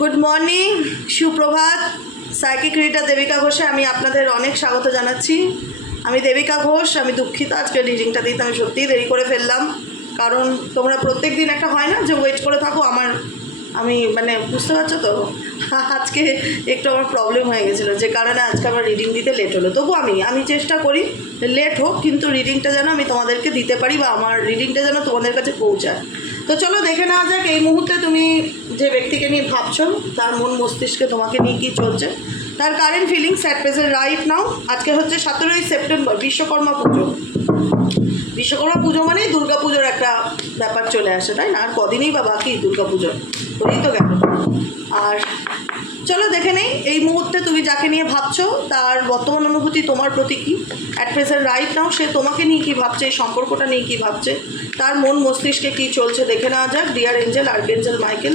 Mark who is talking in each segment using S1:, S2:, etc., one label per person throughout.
S1: Good morning সুপ্রভাত psychic reader Debika ঘোষে আমি আপনাদের অনেক স্বাগত জানাচ্ছি। আমি দেবিকা ঘোষ আমি দুঃখিত, আজকে রিডিংটা দিতে আমি সত্যিই দেরি করে ফেললাম। কারণ তোমরা প্রত্যেক দিন একটা হয় না যে ওয়েট করে থাকো, আমার, আমি মানে বুঝতে পারছ তো? আজকে একটু আমার প্রবলেম হয়ে গেছিল, যে কারণে আজকে আমার রিডিং দিতে লেট হলো। তবু আমি আমি চেষ্টা করি লেট হোক, কিন্তু রিডিংটা যেন আমি তোমাদেরকে দিতে পারি বা আমার রিডিংটা যেন তোমাদের কাছে পৌঁছায়। তো চলো দেখে নেওয়া যাক, এই মুহূর্তে তুমি যে ব্যক্তিকে নিয়ে ভাবছ, তার মন মস্তিষ্কে তোমাকে নিয়ে কী চলছে। তার current feelings at present right now আজকে হচ্ছে সতেরোই সেপ্টেম্বর, বিশ্বকর্মা পুজো। বিশ্বকর্মা পুজো মানেই দুর্গা পুজোর একটা ব্যাপার চলে আসে, তাই না? আর কদিনই বা বাকি দুর্গা পুজো হয়েই তো গেল। আর চলো দেখে নেই, এই মুহূর্তে তুমি যাকে নিয়ে ভাবছ, তার বর্তমান অনুভূতি তোমার প্রতি কী? অ্যাট প্রেজেন্ট রাইট নাও সে তোমাকে নিয়ে কী ভাবছে, এই সম্পর্কটা নিয়ে কী ভাবছে? তার মন মস্তিষ্কে কী চলছে দেখে নেওয়া যাক। Dear angel archangel Michael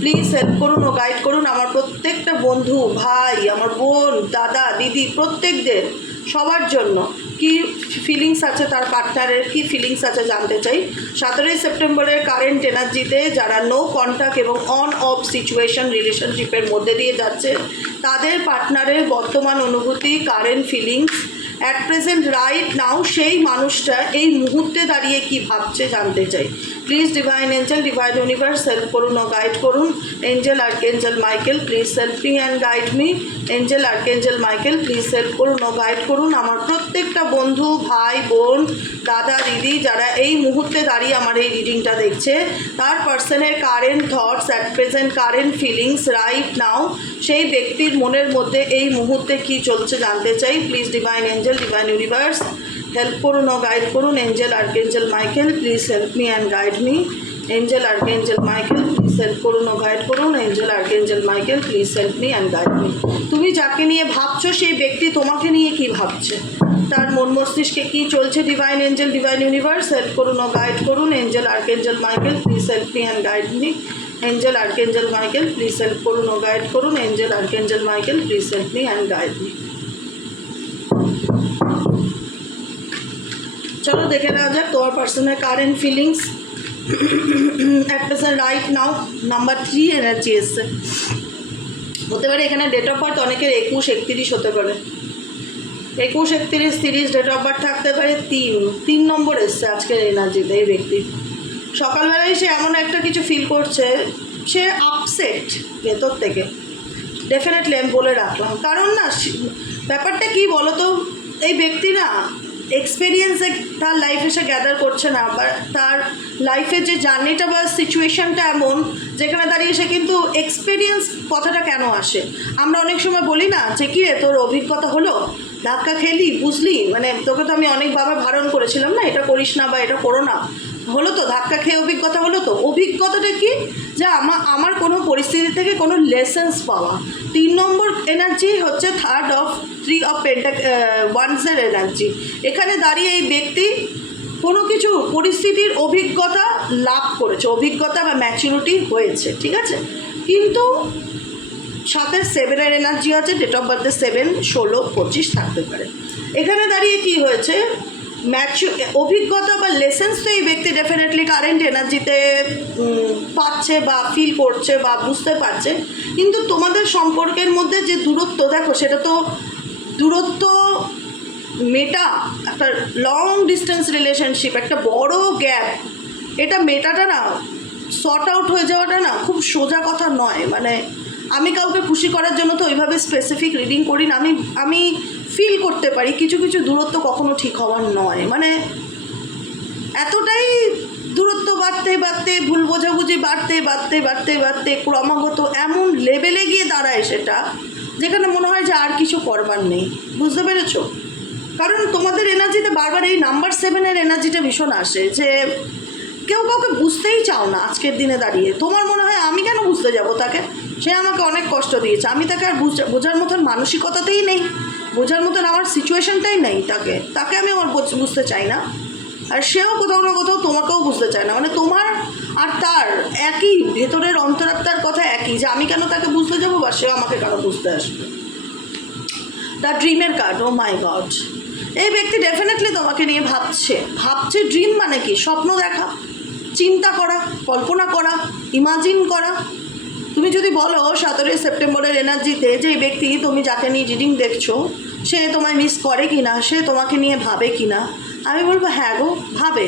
S1: please help করুন ও গাইড করুন। আমার প্রত্যেকটা বন্ধু, ভাই, আমার বোন, দাদা, দিদি, প্রত্যেকদের সবার জন্য কি ফিলিংস আছে তার পার্টনারের কি ফিলিংস আছে জানতে চাই। সতেরোই সেপ্টেম্বরের কারেন্ট এনার্জিতে যারা নো কন্ট্যাক্ট এবং অন অফ সিচুয়েশন রিলেশনশিপের মধ্যে দিয়ে যাচ্ছে, তাদের পার্টনারের বর্তমান অনুভূতি current feelings at present right now সেই মানুষটা এই মুহূর্তে দাঁড়িয়ে কি ভাবছে জানতে চাই। Please divine angel divine universe help করুন ও গাইড করুন। Angel archangel Michael please help and guide me angel archangel Michael please help করুন ও গাইড করুন। আমার প্রত্যেকটা বন্ধু, ভাই, বোন, দাদা, দিদি, যারা এই মুহূর্তে দাঁড়িয়ে আমার এই রিডিংটা দেখছে, তার পার্সনের current thoughts at present current feelings right now সেই ব্যক্তির মনের মধ্যে এই মুহূর্তে কি চলছে জানতে চাই। Please divine angel divine universe help করুন ও গাইড করুন। Angel archangel Michael please help me and guide me angel archangel Michael please help করুন ও গাইড করুন। Angel archangel Michael please help me and guide me তুমি যাকে নিয়ে ভাবছ, সেই ব্যক্তি তোমাকে নিয়ে কি ভাবছে? তার মন মস্তিষ্কে কী চলছে? Divine angel divine universe help করুন ও গাইড করুন। Angel archangel Michael please help me and guide me angel archangel Michael please help করুন ও গাইড করুন। Angel archangel Michael please help me and guide me চলো, দেখে নেওয়া যাক তোমার personal current feelings at present right now number three energy এসছে হতে পারে এখানে ডেট অফ বার্থ অনেকের একুশ, একত্রিশ হতে পারে। একুশ, একত্রিশ, তিরিশ ডেট অফ বার্থ থাকতে পারে তিন। তিন নম্বর এসছে আজকের এনার্জিতে এই ব্যক্তি। সকালবেলায় সে এমন একটা কিছু ফিল করছে, সে আপসেট ভেতর থেকে। ডেফিনেটলি আমি বলে রাখলাম। কারণ না ব্যাপারটা কি বলো তো এই ব্যক্তি না এক্সপিরিয়েন্সে তার লাইফে সে গ্যাদার করছে না বা তার লাইফের যে জার্নিটা বা সিচুয়েশনটা এমন, যেখানে দাঁড়িয়ে সে কিন্তু এক্সপিরিয়েন্স কথাটা কেন আসে? আমরা অনেক সময় বলি না যে, কী রে, তোর অভিজ্ঞতা হলো? ধাক্কা খেলি, বুঝলি? মানে তোকে তো আমি অনেক বাবা ভারণ করেছিলাম না, এটা করিস না বা এটা করো না। হলো তো, ধাক্কা খেয়ে অভিজ্ঞতা হলো তো? অভিজ্ঞতাটা কি? যে আমার আমার কোনো পরিস্থিতি থেকে কোনো লেসেন্স পাওয়া। তিন নম্বর এনার্জি হচ্ছে থার্ড অফ থ্রি অফ পেন্টা ওয়ান্সের এনার্জি এখানে দাঁড়িয়ে এই ব্যক্তি কোনো কিছু পরিস্থিতির অভিজ্ঞতা লাভ করেছে, অভিজ্ঞতা বা ম্যাচুরিটি হয়েছে, ঠিক আছে? কিন্তু সাথে সেভেনের এনার্জি আছে ডেট অফ বার্থে সেভেন ষোলো, পঁচিশ থাকতে পারে। এখানে দাঁড়িয়ে কি হয়েছে? ম্যাচু অভিজ্ঞতা বা লেসেন্স তো এই ব্যক্তি ডেফিনেটলি কারেন্ট এনার্জিতে পাচ্ছে বা ফিল করছে বা বুঝতে পারছে। কিন্তু তোমাদের সম্পর্কের মধ্যে যে দূরত্ব, দেখো সেটা তো দূরত্ব মেটা একটা লং ডিস্টেন্স রিলেশনশিপ একটা বড় গ্যাপ এটা মেটাটা না শর্ট আউট হয়ে যাওয়াটা না খুব সোজা কথা নয়। মানে আমি কাউকে খুশি করার জন্য তো ওইভাবে স্পেসিফিক রিডিং করি না। আমি আমি ফিল করতে পারি, কিছু কিছু দূরত্ব কখনো ঠিক হওয়ার নয়। মানে এতটাই দূরত্ব বাড়তে বাড়তে, ভুল বোঝাবুঝি বাড়তে বাড়তে বাড়তে বাড়তে ক্রমাগত এমন লেভেলে গিয়ে দাঁড়ায় সেটা, যেখানে মনে হয় যে আর কিছু করবার নেই। বুঝতে পেরেছ? কারণ তোমাদের এনার্জিতে বারবার এই নাম্বার সেভেনের এনার্জিটা ভীষণ আসে যে কেউ কাউকে বুঝতেই চাও না আজকের দিনে দাঁড়িয়ে। তোমার মনে হয় আমি কেন বুঝতে যাব তাকে? সে আমাকে অনেক কষ্ট দিয়েছে। আমি তাকে আর বুঝ- বোঝার মতন মানসিকতাতেই নেই। বোঝার মতন আমার সিচুয়েশনটাই নেই তাকে। তাকে আমি আমার বুঝতে চাই না। আর সেও কোথাও না কোথাও তোমাকেও বুঝতে চায় না। মানে তোমার আর তার একই ভেতরের অন্তরাত্মার কথা একই, যে আমি কেন তাকে বুঝতে যাব বা সেও আমাকে কেন বুঝতে আসবে? দ্য ড্রিমের কার্ড ও মাই গড এই ব্যক্তি ডেফিনেটলি তোমাকে নিয়ে ভাবছে। ভাবছে ড্রিম মানে কি? স্বপ্ন দেখা, চিন্তা করা, কল্পনা করা ইমাজিন করা তুমি যদি বলো সতেরোই সেপ্টেম্বরের এনার্জিতে যে ব্যক্তি তুমি যাকে নিয়ে রিডিং দেখছ, সে তোমায় মিস করে কি না সে তোমাকে নিয়ে ভাবে কি না আমি বলব হ্যাঁ গো, ভাবে।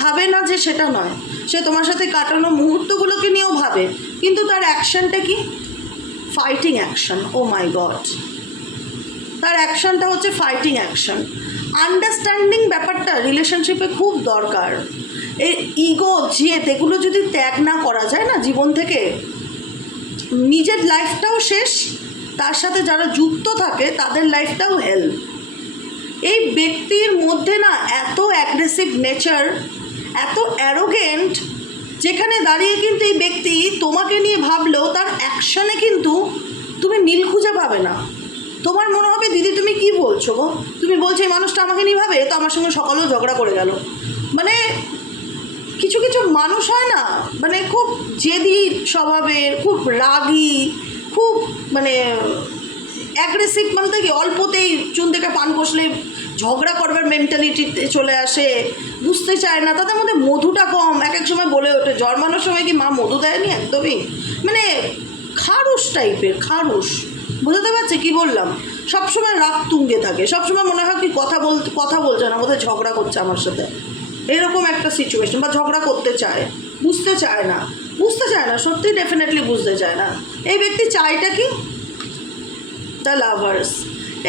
S1: ভাবে না যে সেটা নয়। সে তোমার সাথে কাটানো মুহূর্তগুলোকে নিয়েও ভাবে। কিন্তু তার অ্যাকশনটা কি? Fighting action oh my god তার অ্যাকশনটা হচ্ছে ফাইটিং অ্যাকশন আন্ডারস্ট্যান্ডিং ব্যাপারটা রিলেশনশিপে খুব দরকার। এই ইগো জেদ এগুলো যদি ত্যাগ না করা যায় না জীবন থেকে নিজের লাইফটাও শেষ, তার সাথে যারা যুক্ত থাকে, তাদের লাইফটাও হেল এই ব্যক্তির মধ্যে না এত অ্যাগ্রেসিভ নেচার এত অ্যারোগেন্ট যেখানে দাঁড়িয়ে কিন্তু এই ব্যক্তি তোমাকে নিয়ে ভাবলেও তার অ্যাকশনে কিন্তু তুমি মিল খুঁজে পাবে না। তোমার মনে হবে, দিদি, তুমি কি বলছো গো? তুমি বলছো এই মানুষটা আমাকে নিয়ে ভাবে তো আমার সঙ্গে সকালেও ঝগড়া করে গেল। মানে কিছু কিছু মানুষ হয় না স্বভাবের, খুব রাগী, খুব মানে অ্যাগ্রেসিভ মানে কি, অল্পতেই চুন থেকে পান কষলে ঝগড়া করবার মেন্টালিটিতে চলে আসে, বুঝতে চায় না। তাদের মধ্যে মধুটা কম। এক এক সময় বলে ওঠে, জন্মানোর সময় কি মা মধু দেয়নি একদমই? মানে খারুস টাইপের খারুস বুঝতে পারছে? কি বললাম? সবসময় রাগ তুঙ্গে থাকে। সবসময় মনে হয় কি কথা বল, কথা বলছে না, বোধহয় ঝগড়া করছে আমার সাথে। এরকম একটা সিচুয়েশন বা ঝগড়া করতে চায়। বুঝতে চায় না। বুঝতে চায় না, সত্যি ডেফিনেটলি বুঝতে চায় না। এই ব্যক্তি চায়টা কি? দ্য লাভার্স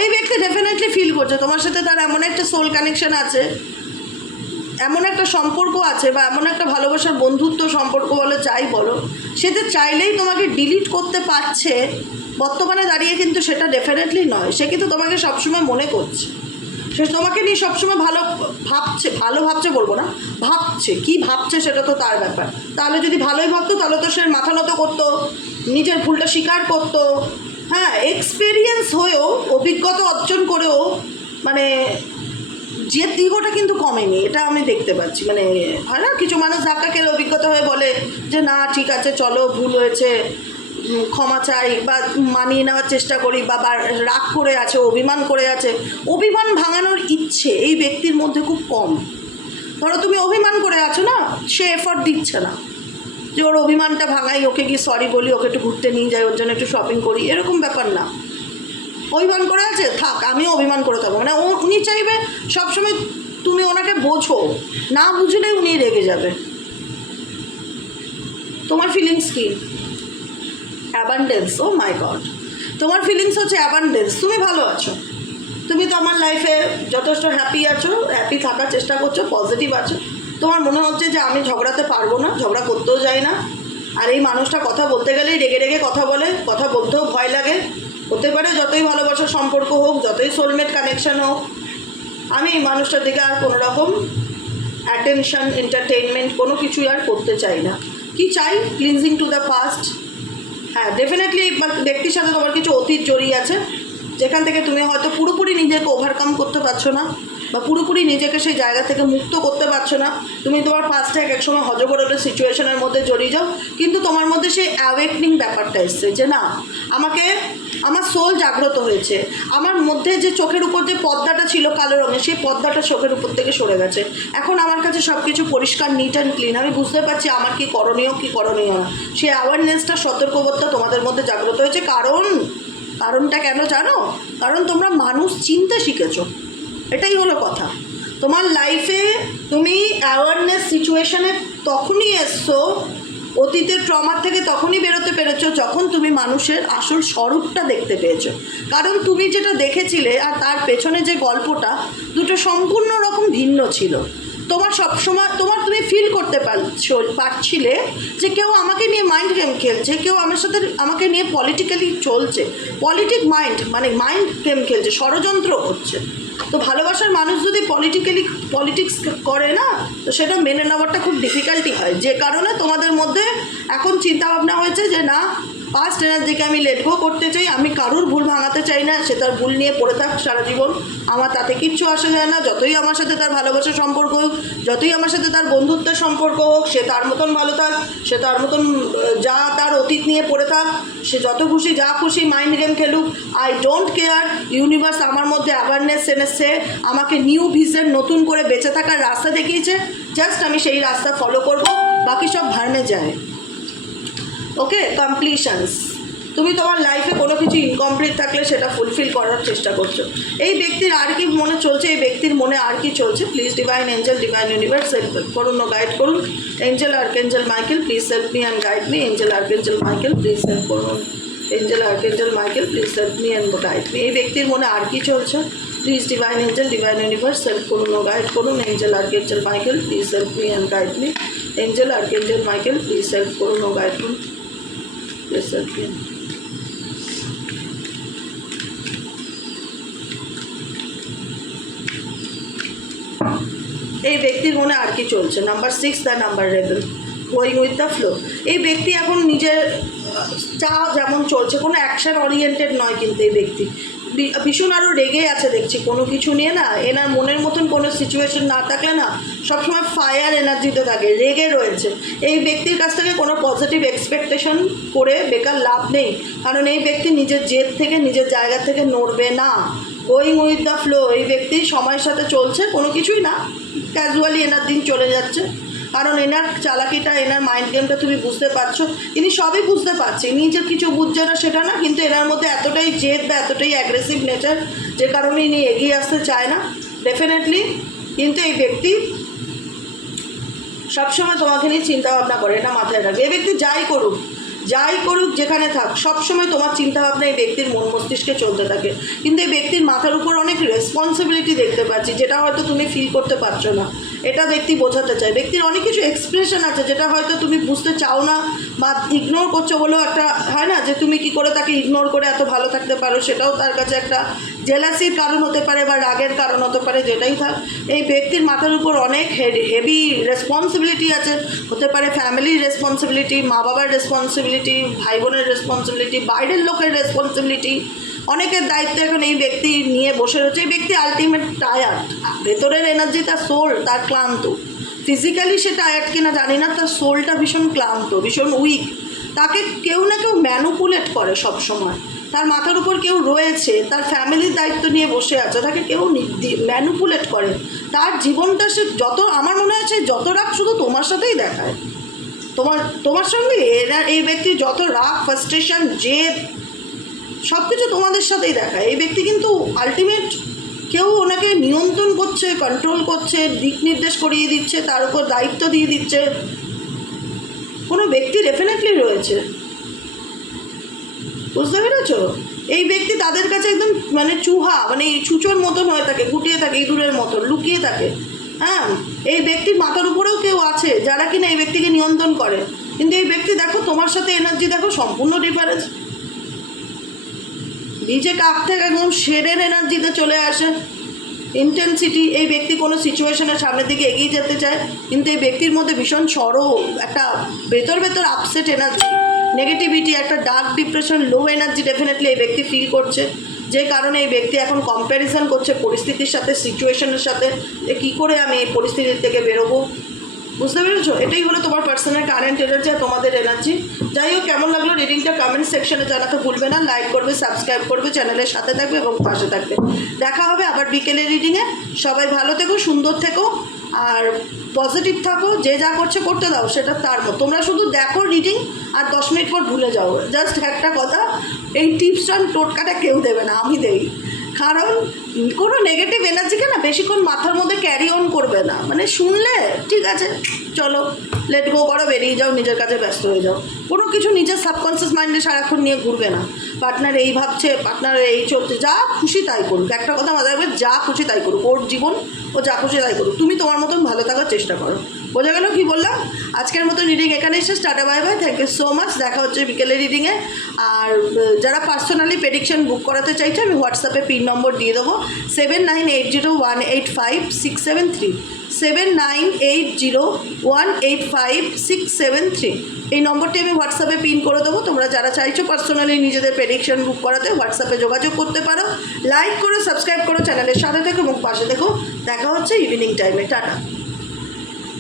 S1: এই ব্যক্তি ডেফিনেটলি ফিল করছে। তোমার সাথে তার এমন একটা সোল কানেকশন আছে, এমন একটা সম্পর্ক আছে বা এমন একটা ভালোবাসার বন্ধুত্ব সম্পর্ক বলো, যাই বলো, সে যে চাইলেই তোমাকে ডিলিট করতে পারছে, বর্তমানে দাঁড়িয়ে কিন্তু সেটা ডেফিনেটলি নয়। সে কিন্তু তোমাকে সবসময় মনে করছে। সে তোমাকে নিয়ে সবসময় ভালো ভাবছে ভালো ভাবছে বলব না, ভাবছে। কি ভাবছে সেটা তো তার ব্যাপার। তাহলে যদি ভালোই ভাবতো, তাহলে তো সে মাথা নত করতো, নিজের ভুলটা স্বীকার করতো। হ্যাঁ এক্সপিরিয়েন্স হয়েও, অভিজ্ঞতা অর্জন করেও মানে যে দিগটা কিন্তু কমেনি, এটা আমি দেখতে পাচ্ছি। মানে হয় না, কিছু মানুষ ধাক্কা খেলে অভিজ্ঞতা হয়ে বলে যে, না, ঠিক আছে, চলো, ভুল হয়েছে। ক্ষমা চাই বা মানিয়ে নেওয়ার চেষ্টা করি বা রাগ করে আছে, অভিমান করে আছে, অভিমান ভাঙানোর ইচ্ছে এই ব্যক্তির মধ্যে খুব কম। ধরো তুমি অভিমান করে আছো না, সে এফর্ট দিচ্ছে না। যে ওর অভিমানটা ভাঙাই, ওকে গিয়ে সরি বলি, ওকে একটু ঘুরতে নিয়ে যাই, ওর জন্য একটু শপিং করি, এরকম ব্যাপার না। অভিমান করে আছে? থাক, আমিও অভিমান করে থাকব। মানে উনি চাইবে সবসময় তুমি ওনাকে বোঝো, না বুঝলে উনি রেগে যাবে। তোমার ফিলিংস কি? অ্যাবান্ডেন্স ও মাই গড তোমার ফিলিংস হচ্ছে অ্যাবান্ডেন্স তুমি ভালো আছো। তুমি তো আমার লাইফে যথেষ্ট হ্যাপি আছো হ্যাপি থাকার চেষ্টা করছ পজিটিভ আছো। তোমার মনে হচ্ছে যে আমি ঝগড়াতে পারব না, ঝগড়া করতেও যাই না। আর এই মানুষটা কথা বলতে গেলেই রেগে রেগে কথা বলে, কথা বলতেও ভয় লাগে। হতে পারে যতই ভালোবাসার সম্পর্ক হোক, যতই সোলমেট কানেকশান হোক, আমি এই মানুষটার দিকে আর কোনো রকম অ্যাটেনশন এন্টারটেনমেন্ট কোনো কিছুই আর করতে চাই না। কি চাই? ক্লিনজিং টু দ্য পাস্ট হ্যাঁ ডেফিনেটলি ব্যক্তির সাথে তোমার কিছু অতীত জড়িয়ে আছে, যেখান থেকে তুমি হয়তো পুরোপুরি নিজেকে ওভারকাম করতে পারছ না। বা পুরোপুরি নিজেকে সেই জায়গা থেকে মুক্ত করতে পারছ না, তুমি তোমার পাস্টে এক এক সময় হজগরলের সিচুয়েশনের মধ্যে জড়িয়ে যাও, কিন্তু তোমার মধ্যে সেই অ্যাওয়েকনিং ব্যাপারটা এসছে যে না, আমাকে, আমার সোল জাগ্রত হয়েছে, আমার মধ্যে যে চোখের উপর যে পর্দাটা ছিল কালো রঙের, সেই পর্দাটা চোখের উপর থেকে সরে গেছে। এখন আমার কাছে সব কিছু পরিষ্কার নিট অ্যান্ড ক্লিন আমি বুঝতে পারছি আমার কি করণীয় কি করণীয় না। সেই অ্যাওয়ারনেসটা সতর্কবার্তা তোমাদের মধ্যে জাগ্রত হয়েছে, কারণ, কারণটা কেন জানো? কারণ তোমরা মানুষ চিনতে শিখেছো। এটাই হলো কথা। তোমার লাইফে তুমি অ্যাওয়ারনেস সিচুয়েশনে তখনই এসছো অতীতের ট্রমার থেকে তখনই বেরোতে পেরেছ যখন তুমি মানুষের আসল স্বরূপটা দেখতে পেয়েছ। কারণ তুমি যেটা দেখেছিলে আর তার পেছনে যে গল্পটা, দুটো সম্পূর্ণ রকম ভিন্ন ছিল। তোমার সবসময়, তোমার তুমি ফিল করতে পারছ, পারছিলে যে কেউ আমাকে নিয়ে মাইন্ড গেম খেলছে, কেউ আমার সাথে আমাকে নিয়ে পলিটিক্যালি চলছে। পলিটিক মাইন্ড মানে মাইন্ড গেম খেলছে, ষড়যন্ত্র করছে। তো ভালোবাসার মানুষ যদি পলিটিক্যালি পলিটিক্স করে না, তো সেটা মেনে নেওয়াটা খুব ডিফিকাল্টি হয়। যে কারণে তোমাদের মধ্যে এখন চিন্তা ভাবনা হয়েছে যে না পাস্ট এনার্জিকে আমি লেট গো করতে চাই, আমি কারুর ভুল ভাঙাতে চাই না, সে তার ভুল নিয়ে পড়ে থাক সারা জীবন। আমার তাতে কিচ্ছু আসা যায় না, যতই আমার সাথে তার ভালোবাসার সম্পর্ক হোক, যতই আমার সাথে তার বন্ধুত্বের সম্পর্ক হোক, সে তার মতন ভালো থাক, সে তার মতন যা তার অতীত নিয়ে পড়ে থাক, সে যত খুশি, যা খুশি মাইন্ড গেম খেলুক আই ডোন্ট কেয়ার ইউনিভার্স আমার মধ্যে অ্যাওয়ারনেস এনেছে, আমাকে নিউ ভিজন নতুন করে বেঁচে থাকার রাস্তা দেখিয়েছে জাস্ট আমি সেই রাস্তা ফলো করব, বাকি সব ভার্মে যায়। ওকে কমপ্লিশনস তুমি তোমার লাইফে কোনো কিছু ইনকমপ্লিট থাকলে সেটা ফুলফিল করার চেষ্টা করছ। এই ব্যক্তির আর কি মনে চলছে, এই ব্যক্তির মনে আর কি চলছে please divine angel divine universe help করুন গাইড করুন। Angel archangel Michael please help me and guide me angel archangel Michael please help করুন। Angel archangel Michael please help me and guide me এই ব্যক্তির মনে আর কি চলছে? Please divine angel divine universe help করুন গাইড করুন। Angel archangel Michael please help me and guide me angel archangel Michael please help করুন গাইড করুন। এই ব্যক্তির মনে আর কি চলছে? Number six the number rebel going with the flow এই ব্যক্তি এখন নিজের চা যেমন চলছে, কোনো অ্যাকশন ওরিয়েন্টেড নয় কিন্তু এই ব্যক্তি। ভীষণ আরও রেগে আছে দেখছি, কোনো কিছু নিয়ে না, এনার মনের মতন কোনো সিচুয়েশন না থাকলে না সবসময় ফায়ার এনার্জিতে থাকে, রেগে রয়েছে। এই ব্যক্তির কাছ থেকে কোনো পজিটিভ এক্সপেকটেশন করে বেকার লাভ নেই, কারণ এই ব্যক্তি নিজের জেদ থেকে, নিজের জায়গা থেকে নড়বে না। গোয়িং উইথ দ্য ফ্লো এই ব্যক্তি সময়ের সাথে চলছে, কোনো কিছুই না ক্যাজুয়ালি এনার দিন চলে যাচ্ছে। কারণ এনার চালাকিটা, এনার মাইন্ড গেমটা তুমি বুঝতে পারছ ইনি সবই বুঝতে পারছে ইনি যে কিছু বুঝছে না সেটা না, কিন্তু এনার মধ্যে এতটাই জেদ বা এতটাই অ্যাগ্রেসিভ নেচার যে কারণে ইনি এগিয়ে আসতে চায় না। ডেফিনেটলি কিন্তু এই ব্যক্তি সবসময় তোমাকে নিয়ে চিন্তা ভাবনা করে, এটা মাথায় রাখবে। এ ব্যক্তি যাই করুক যাই করুক যেখানে থাক, সবসময় তোমার চিন্তা ভাবনা এই ব্যক্তির মন মস্তিষ্কে চলতে থাকে। কিন্তু এই ব্যক্তির মাথার উপর অনেক রেসপন্সিবিলিটি দেখতে পাচ্ছি, যেটা হয়তো তুমি ফিল করতে পারছ না। এটা ব্যক্তি বোঝাতে চায়। ব্যক্তির অনেক কিছু এক্সপ্রেশন আছে, যেটা হয়তো তুমি বুঝতে চাও না বা ইগনোর করছ বলেও একটা হয় না, যে তুমি কি করে তাকে ইগনোর করে এত ভালো থাকতে পারো, সেটাও তার কাছে একটা জেলাসির কারণ হতে পারে বা রাগের কারণ হতে পারে, যেটাই থাক। এই ব্যক্তির মাথার উপর অনেক হেভি রেসপন্সিবিলিটি আছে। হতে পারে ফ্যামিলির রেসপন্সিবিলিটি মা বাবার রেসপন্সিবিলিটি ভাই বোনের রেসপন্সিবিলিটি বাইরের লোকের রেসপন্সিবিলিটি অনেকের দায়িত্ব এখন এই ব্যক্তি নিয়ে বসে রয়েছে। এই ব্যক্তি আলটিমেট টায়ার্ড ভেতরের এনার্জি তার সোল তার ক্লান্ত। ফিজিক্যালি সে টায়ার্ড কিনা জানি না, তার সোলটা ভীষণ ক্লান্ত, ভীষণ উইক তাকে কেউ না কেউ ম্যানুপুলেট করে সব সময় তার মাথার উপর কেউ রয়েছে, তার ফ্যামিলির দায়িত্ব নিয়ে বসে আছে, তাকে কেউ ম্যানুপুলেট করে। তার জীবনটা সে যত, আমার মনে হচ্ছে যত রাগ শুধু তোমার সাথেই দেখায়। তোমার তোমার সঙ্গে এরা, এই ব্যক্তি যত রাগ ফার্স্টেশন জেদ সব কিছু তোমাদের সাথেই দেখায় এই ব্যক্তি কিন্তু আলটিমেট কেউ ওনাকে নিয়ন্ত্রণ করছে কন্ট্রোল করছে, দিক নির্দেশ করিয়ে দিচ্ছে, তার উপর দায়িত্ব দিয়ে দিচ্ছে। কোনো ব্যক্তি ডেফিনেটলি রয়েছে। বুঝতে পেরেছ? এই ব্যক্তি তাদের কাছে একদম মানে চুহা মানে এই ছুচোর মতন হয়ে থাকে, গুটিয়ে থাকে, ইঁদুরের মতন, লুকিয়ে থাকে। হ্যাঁ এই ব্যক্তির মাথার উপরেও কেউ আছে, যারা কিনা এই ব্যক্তিকে নিয়ন্ত্রণ করে। কিন্তু এই ব্যক্তি, দেখো, তোমার সাথে এনার্জি দেখো, সম্পূর্ণ ডিফারেন্স নিজে কাপ থেকে, একদম শেডের এনার্জিতে চলে আসে। ইন্টেন্সিটি এই ব্যক্তি কোনো সিচুয়েশনের সামনের দিকে এগিয়ে যেতে চায়, কিন্তু এই ব্যক্তির মধ্যে ভীষণ সরো একটা ভেতর ভেতর আপসেট এনার্জি নেগেটিভিটি একটা dark depression low energy definitely এই ব্যক্তি ফিল করছে। যে কারণে এই ব্যক্তি এখন কম্প্যারিজন করছে পরিস্থিতির সাথে সিচুয়েশনের সাথে কী করে আমি এই পরিস্থিতি থেকে বেরোবো। বুঝতে পেরেছ? এটাই হলো তোমার পার্সোনাল কারেন্ট এনার্জি আর তোমাদের এনার্জি যাই হোক, কেমন লাগল রিডিংটা কমেন্ট সেকশনে জানাতে ভুলবে না। লাইক করবে সাবস্ক্রাইব করবে চ্যানেলের সাথে থাকবে এবং পাশে থাকবে। দেখা হবে আবার বিকেলের রিডিংয়ে সবাই ভালো থেকো, সুন্দর থেকো, আর পজিটিভ থাকো। যে যা করছে, করতে দাও, সেটা তার মতো। তোমরা শুধু দেখো রিডিং আর দশ মিনিট পর ভুলে যাও। জাস্ট একটা কথা, এই টিপসটা টোটকাটা কেউ দেবে না, আমি দেই। কারণ কোনো নেগেটিভ এনার্জিকে না বেশিক্ষণ মাথার মধ্যে ক্যারি অন করবে না। মানে শুনলে, ঠিক আছে, চলো লেট গো করো, বেরিয়ে যাও, নিজের কাছে ব্যস্ত হয়ে যাও। কোনো কিছু নিজের সাবকনসিয়াস মাইন্ডে সারাক্ষণ নিয়ে ঘুরবে না। পার্টনার এই ভাবছে পার্টনার এই চলছে, যা খুশি তাই করুক। একটা কথা মাথায় রাখবে, যা খুশি তাই করুক। ওর জীবন, ও যা খুশি তাই করুক। তুমি তোমার মতন ভালো থাকার চেষ্টা করো। বোঝা গেল কি বললাম? আজকের মতো রিডিং এখানে এসে স্টার্টে bye bye thank you so much দেখা হচ্ছে বিকেলে রিডিংয়ে আর যারা পার্সোনালি প্রেডিকশন বুক করাতে চাইছে, আমি হোয়াটসঅ্যাপে পিন নম্বর দিয়ে দেবো seven nine eight zero one eight five six seven three seven nine eight zero one eight five six seven three এই নম্বরটি আমি হোয়াটসঅ্যাপে পিন করে দেবো, তোমরা যারা চাইছো পার্সোনালি নিজেদের প্রেডিকশন বুক করাতে হোয়াটসঅ্যাপে যোগাযোগ করতে পারো। লাইক করো সাবস্ক্রাইব করো চ্যানেলের সাথে থেকে, মুখ পাশে দেখো দেখা হচ্ছে ইভিনিং টাইমে টাটা।